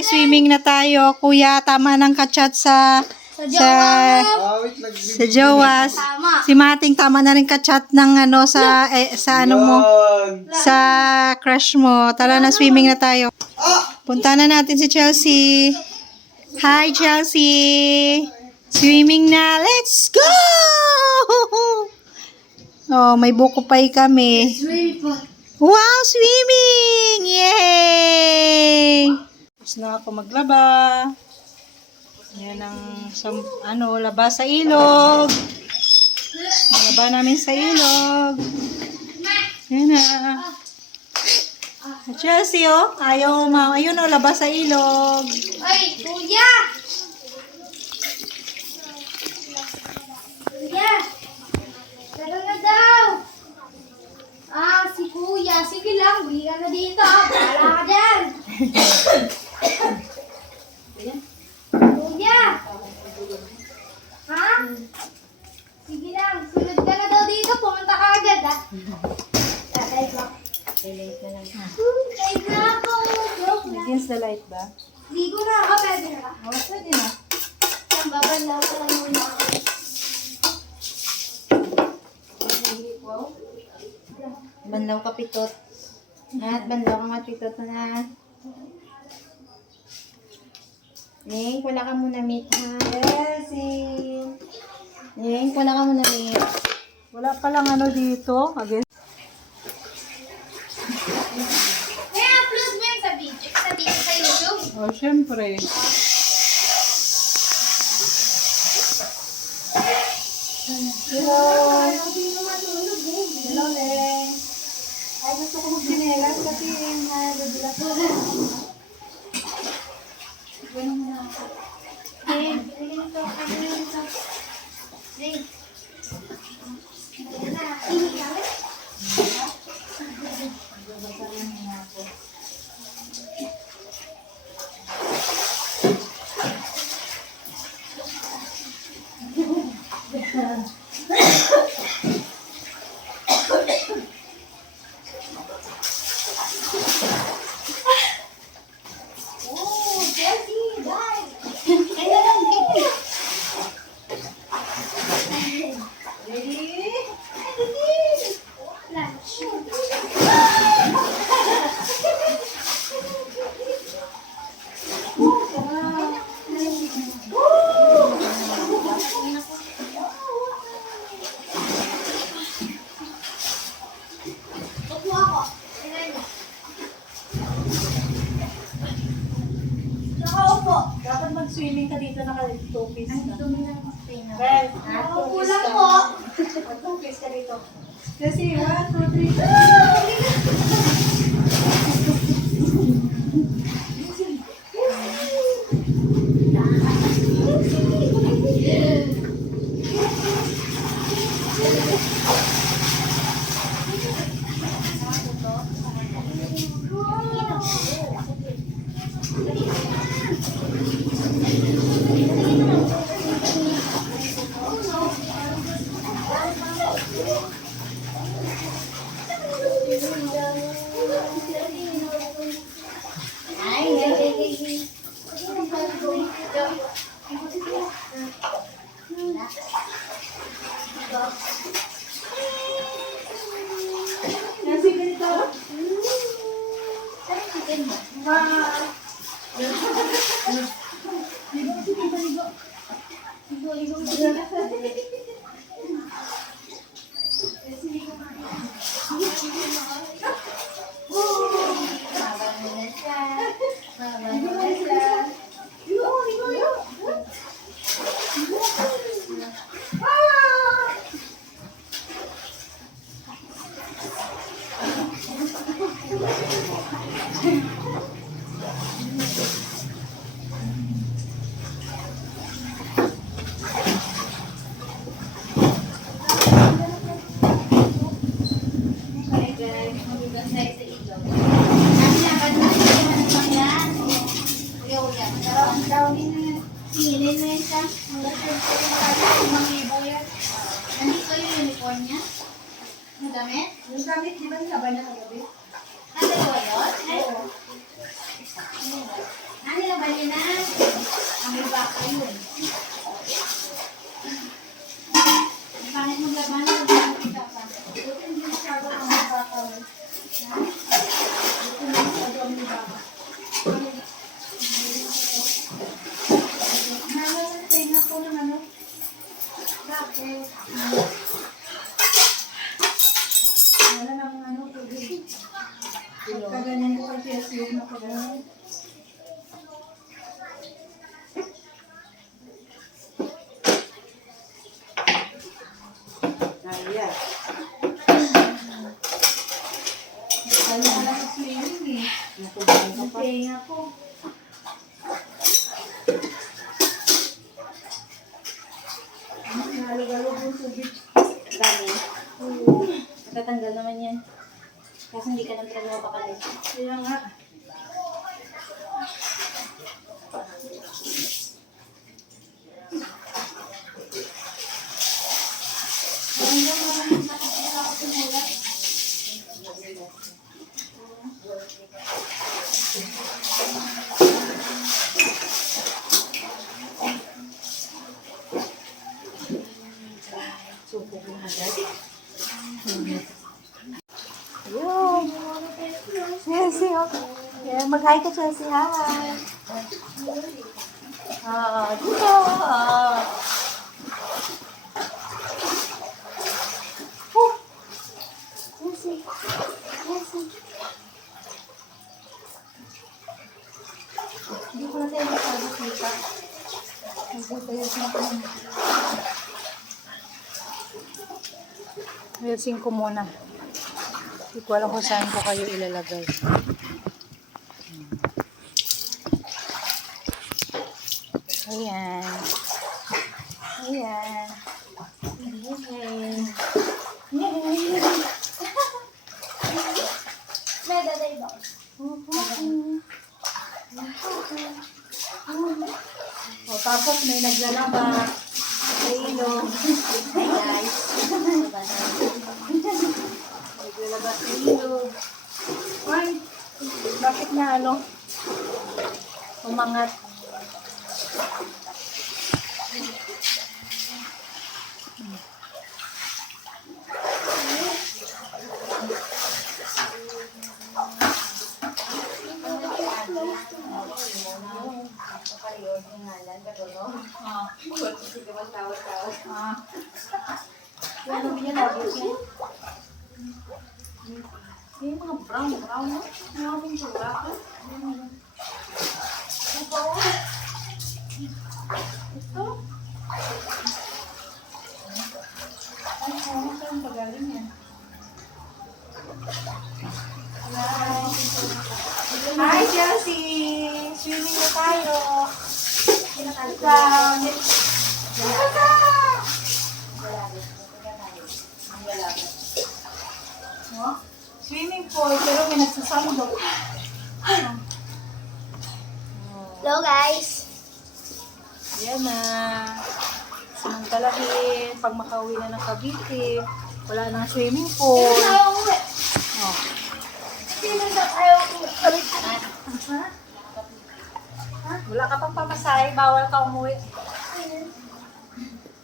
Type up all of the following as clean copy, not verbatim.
guys, swimming na tayo. Kuya, tama ng kachat sa jowa. Si Mating tama na rin kachat ng ano sa ano mo, sa crush mo. Tara na, swimming na tayo. Punta na natin si Chelsea. Hi Chelsea. Swimming na. Let's go! Oh, may buko pay kami. Wow, swimming! Yay! Tapos na ako maglaba. Yan ang laba sa ilog. Laba namin sa ilog. Yan na. Chelsea, oh. Ayun, laba sa ilog. Ay, kuya! Kuya! Tara na daw! Si kuya. Sige lang, buli ka na dito. Bahala ka dyan. Kuya! Ha? Sige lang, sunod ka na daw dito. Pumunta ka agad, ha? Light na lang. Light na ako. Against the light ba? Ligo na ako, pwede na ka? Oh, pwede na. Ang babalaw ka lang muna ako. Banlaw ka pitot. At banlaw ka mapitot na. Ning, wala ka muna meet ha. Chelsea. Ning, wala ka muna meet. Wala pa lang dito. Against. May upload mo yan sa video, sa YouTube. Oh, syempre. Hello. Hello, Leng. Ay, gusto ko magsinelas kasi nalulula ko. Ganun muna ako. Dapat mag-swimming ka dito, naka-2-piece ka. Well, Kulang po. mag-2-piece ka dito. Kasi, 1, 2, 3. Kasi ganito. Singilin mo yan siya. Nandito yung uniform niya. Yung damit? Yung gamit, di ba nilabay na kagabi? Nandito ba yun? Oo. Nandito mali na. Ang iba ka yun. Ang pangit mong laban, magkakita ka. Buti hindi masyado ang iba ka. Buti hindi masyado ang iba ka. Nalalatay na ko ng ano. Bakit? Wala nang ano, tubig. Pagkaganyan ko kasi asiyog na pagkaganyan. Ayan. Kaya ka lang sa swimming eh. Natubang ka pa. Tenga ko. Nalog-alog yung tubig. Dami. Natatanggal naman yan. Kasi hindi ka lang talaga mapakalit. Kaya nga. Hanggang maraming nakikita ako simulat. Suko ko agad. Yun. Chelsea, okay. Yeah, mag-hi ka, Chelsea. Hi. Dito. Chelsea. Chelsea. Hindi ko na tayo magpagkita. Nagpapayos na ko. Wilsing ko muna. Hindi ko alam kung saan ko kayo ilalagay. Ayan. Ayan. May daday ba? O, tapos may naglalaba. Sa ilong. Hi guys. Naglalaba sa ilong. Ay, bakit na ano? Umangat. Ano niya lagi siya? Yung mga brown, no? Yung aming tura. Ito. Ay, ano ka yung pagaling yan? Hi, Chelsea! Swimming na tayo. Pinakalitan. No? Swimming pool, pero may nagsasandok. Hello guys. Ayan na. Samantalahin, pag makauwi na ng Cavite, wala nang swimming pool. Sino tayo uwi? Oh. Sino tayo uwi? Ha? Wala ka pang pamasahe, bawal ka umuwi.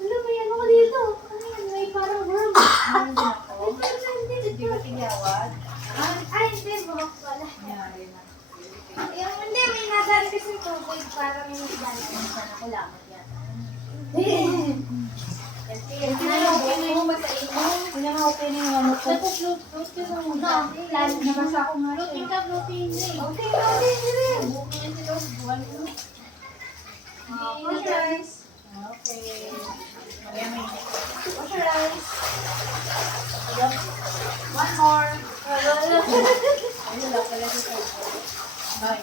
Ano ba yan ako dito? Ano yan? May parang worm. Hindi ba tinawad? Ay, hindi. Bumak pala. Nangyari na. Yung hindi, may nadaan kasi tubig. Parang may nadaan. Sana ko lamang yan. Okay mo ba sa inyo? Kaya nga okay na yung ano ko. Float ka na muna. Lalo na Nabasa ko nga siya. Floating ka, floating rin. Okay, rin. Bukin yan sila. Buwan mo. Wash your eyes. Okay. Ayan, may wash your eyes. Ayan. One more. Ayun lang pala dito. Bye.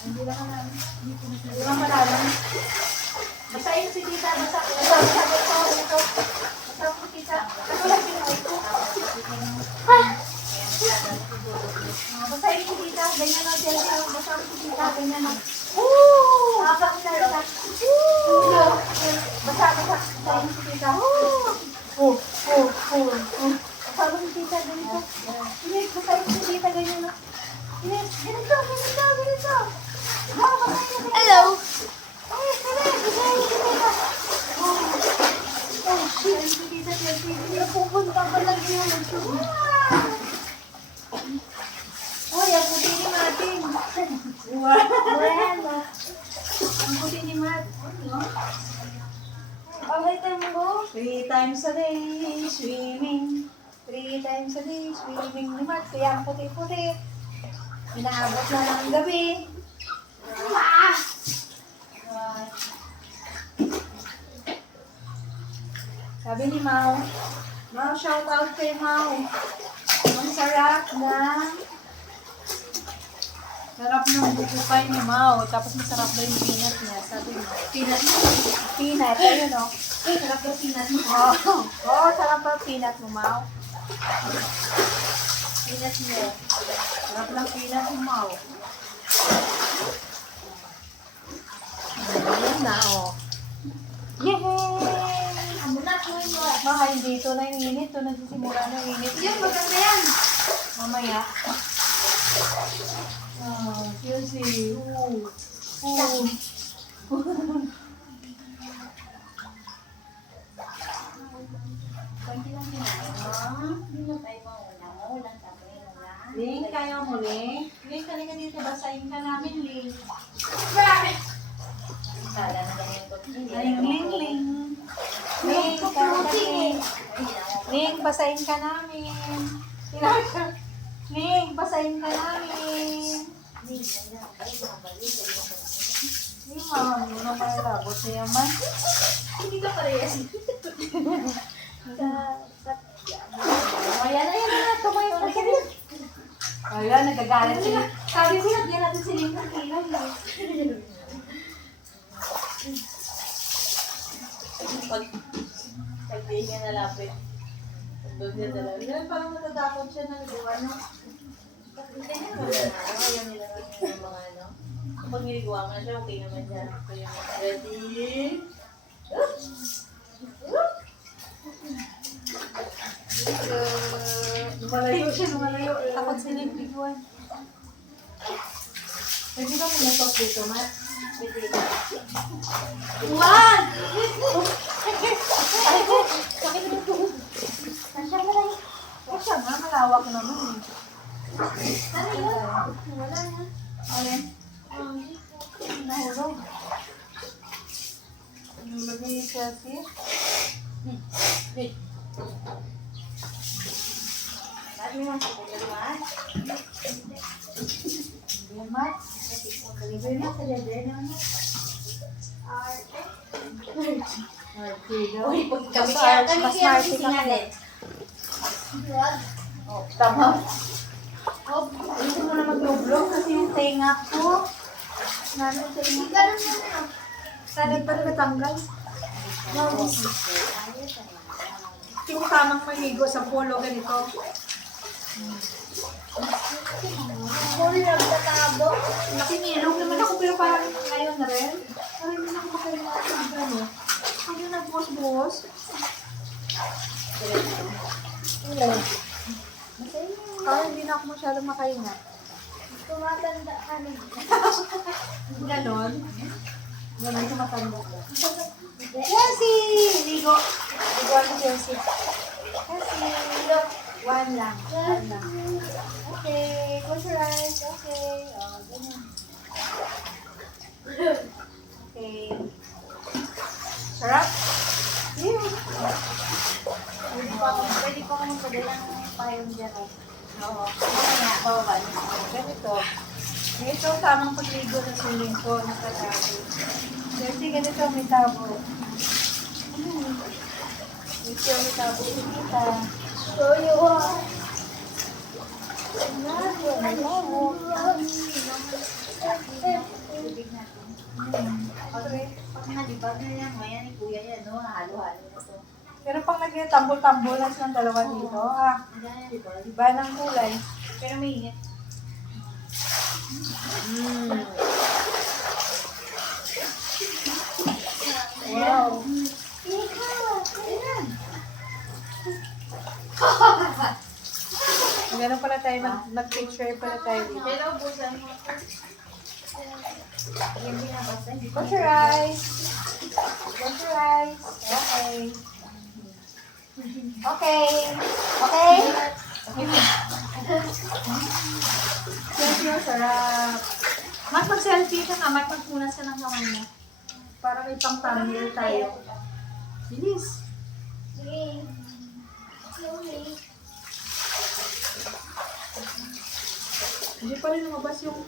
Hindi lang ka na. Hindi lang malalim. Basahin si tita. Basa si tita. Ako lang pinakay ko. Basahin si tita. Ganyan na siya. Basahin si tita. Ganyan na. Basa si tita. Basahin si tita. Basahin si tita. Ganito. Basahin si tita. Ganyan na. Ganito. 3 times a day, swimming. 3 times a day, swimming ni Mark. Kaya ang puti-puti. Inaabot na ng gabi. Sabi ni Mau, shout out kay Mau. Ang sarap ng bukupay ni Mau. Tapos masarap daw yung peanut niya. Sabi mo, peanut, ayun o. Sarap daw peanut mo. Oo, sarap daw peanut mo, Mau. Peanut mo. Sarap lang peanut mo, Mau. Ayan na, o. Yehey! Baka hindi ito na yung init. Ito nagsisimula na yung init. Yan, maganda yan. Mamaya. Seriously. Konti lang kinain mo. Hindi mo tayo mauna mo. Walang tapoy mo lang. Ling, kaya mo, Ling? Ling, kalika dito. Basahin ka namin, Ling. Kala na ganyan ko. Ling. Ling, kaya ka, Ling. Ling, basahin ka namin. Ling, basahin ka namin. Ling, mama, yun ang may labot niya man. Hindi ka parehas. Ayan na. Tumayo na sila. Ayan, nagagalit sila. Sabi ko, lagyan natin sila yung kakilan. Pag di niya nalapit. Pag niya talaga. Ayan, parang natatakot siya na nagawa, no? Ganyan mo na. Ayaw nila ng mga ano. Kapag niliguan mo na siya, okay naman siya. Kaya ready? Lumalayo siya. Takot sila yung biguan. Pwede ba may natok dito, Matt? Pwede. One! Kasya nga, malawak naman eh. Ano yun? Wala na. Alin? Nahulog. Nilagay yung Chelsea. Sabi mo, pagkakaluan. Hindi, Matt. Libre na sa libre na. Uy, pag kami Mas kaya art- kami mas kaya smart sisi ka natin. Oh, tama. Gusto mo na mag-vlog kasi yung tenga ko. Nanon yung tenga ko. Ganun mo na. Sana pa rin natanggal. Yung tamang maligo sa polo ganito. Full nagtatabo. Sinilog naman ako pero parang ngayon na rin. Parang hindi na ako makalimutan ng gano'n. Ano yung nagbuhos-buhos? Parang hindi na ako masyadong makahinga. Tumatanda ka na. Ganon. Ganon sa matanda ko. Chelsea! Ligo. Ligo ako Chelsea. Chelsea. One lang. Okay. Close your eyes. Okay. Ganyan. Okay. Sarap? Ew. Pwede pa akong magpadala ng payong dyan. Oo. Mamaya, bababa niyo. Ganito. Ito, tamang pagligo sa swimming pool. Nakatago. Kasi ganito, may tabo. Ito, may tabo. Sinita. Show you what. Pag nalibag na yan, maya ni kuya yan, no? Halo-halo na to. Pero pag nag-tambol-tambol lang silang dalawa dito, iba ng kulay. Pero may init. Wow. Ganun pala tayo, nag-picture pala tayo dito. Pero ubusan mo. Hindi na basta. Close your eyes. Close your eyes. Okay. Okay. Okay. Thank you, sarap. Mas mag-selfie ka nga, mas magpunas ka ng kamay mo. Para may pang thumbnail tayo. Bilis. Sige. Slowly. Hindi pa rin lumabas yung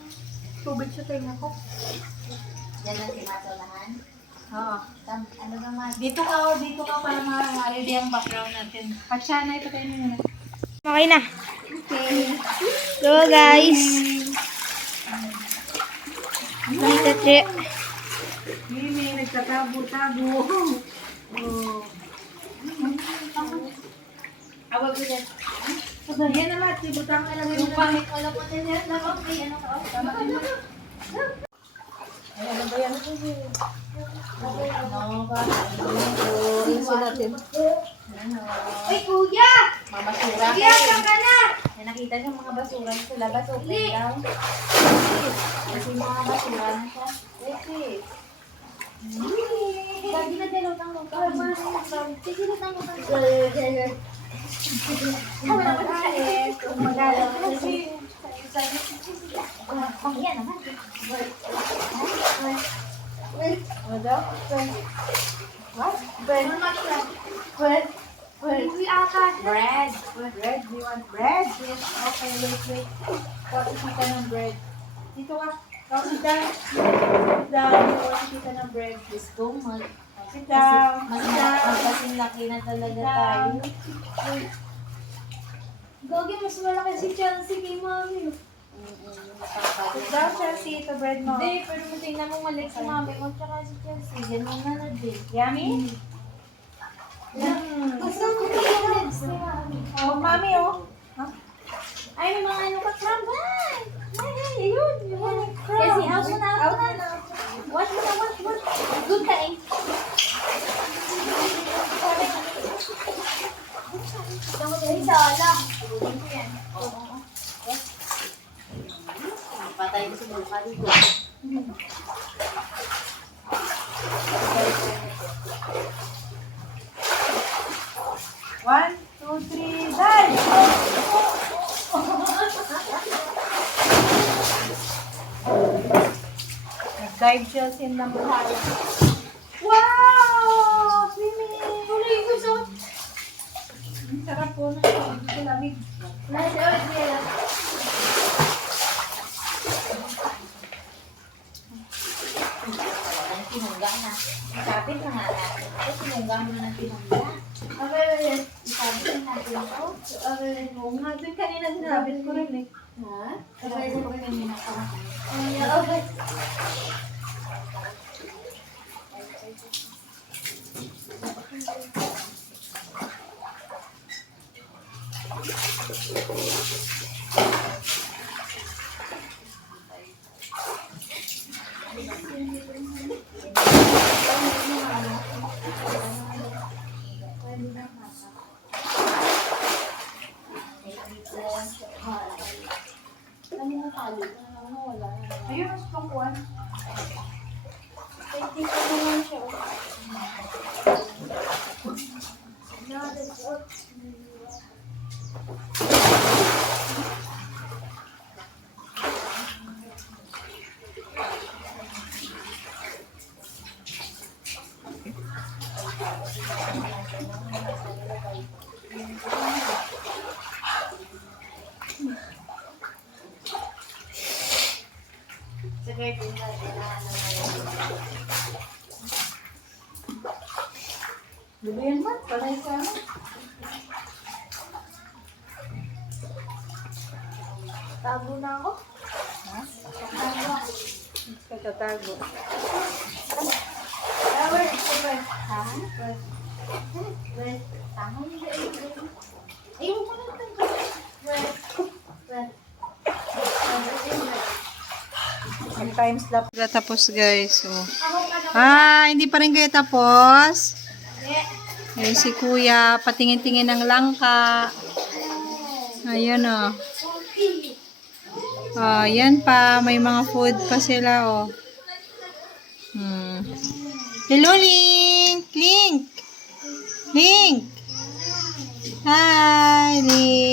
tubig sa tenga ko. Yan ang sinasalahan. Oo. Ano naman? Dito ka para ma-ready ang background natin. Patsana, ipatay mo muna. Okay na. Okay. Go guys. Nakita tre. Mimi, nagtatago-tago. Oh. Awag ko dyan. Yan naman, tibutang ka lang Yung yun. pangit ko lang po din yan. Okay, ano ka? Ay, ano ba yan? Ano ba? Rinso natin. Uy, kuya! Mga basura. Kuya, saan ka na? May nakita niyo mga basura sa labas. Okay daw. Kasi mga basura na siya. Okay. Lagi na din utang utang. Sige utang utang. Kami naman kain. Magalang kasi. Oh, yan naman. Ano daw? What? Bread. Bread. Bread. Uy, akas. Bread. Bread, do you want bread? Yes. Okay, wait. Tapos kita ng bread. Dito ka. Sit down. Sit down. Tapos kita ng bread. Gusto mo. Sit down. Mas Sit down. kasing laki na talaga tayo. Gogi, mas malaki si Chelsea kay mami. Sit down, Chelsea. Ito bread mo. Hindi, pero mo tingnan mo malik si mami mo tsaka si Chelsea. Ganun na din. Yummy? Basta ko yung legs ni mami. Oh, mami, oh. Huh? Ay, may mga ano ka krabay! Ay, ayun! Kasi out mo na, out mo na. Watch mo na, watch. Good ka eh. Ay, sala. Patay ko sa mukha dito. One, two, three, dive! Nag-dive Chelsea in lang tayo. Wow! Swimming! Tuloy ko sa... Ang sarap po na ito. Lamig. Nice, alright, Bella. Ang tinungga na. Isapit na nga natin. Ito, tinungga mo na ng tinungga. Okay, Isapit na natin ito. okay. Oo nga, dun kanina sinabit ko rin eh. Ha? Sabay ko rin yung nakakasin. Okay. Ano mo talo? Ano wala? Ayun, mas pangkuhan. Hindi ko naman siya. Sa garden natin na ano na yun. Diba yan man? Panay ka na. Tago na ako. Ha? Tago ako. Katatago. Flower, super. Ha? Well, Tama mo siya eh. ayun ko na ito. Well. Mag-time slap. Tapos guys. Oh. Ako ka na. Hindi pa rin kayo tapos. Yeah. Ayun si kuya, patingin-tingin ng langka. Ayun oh. Okay. Oh, yan pa. May mga food pa sila oh. Hello, Link! Link! Link! Hi, Link!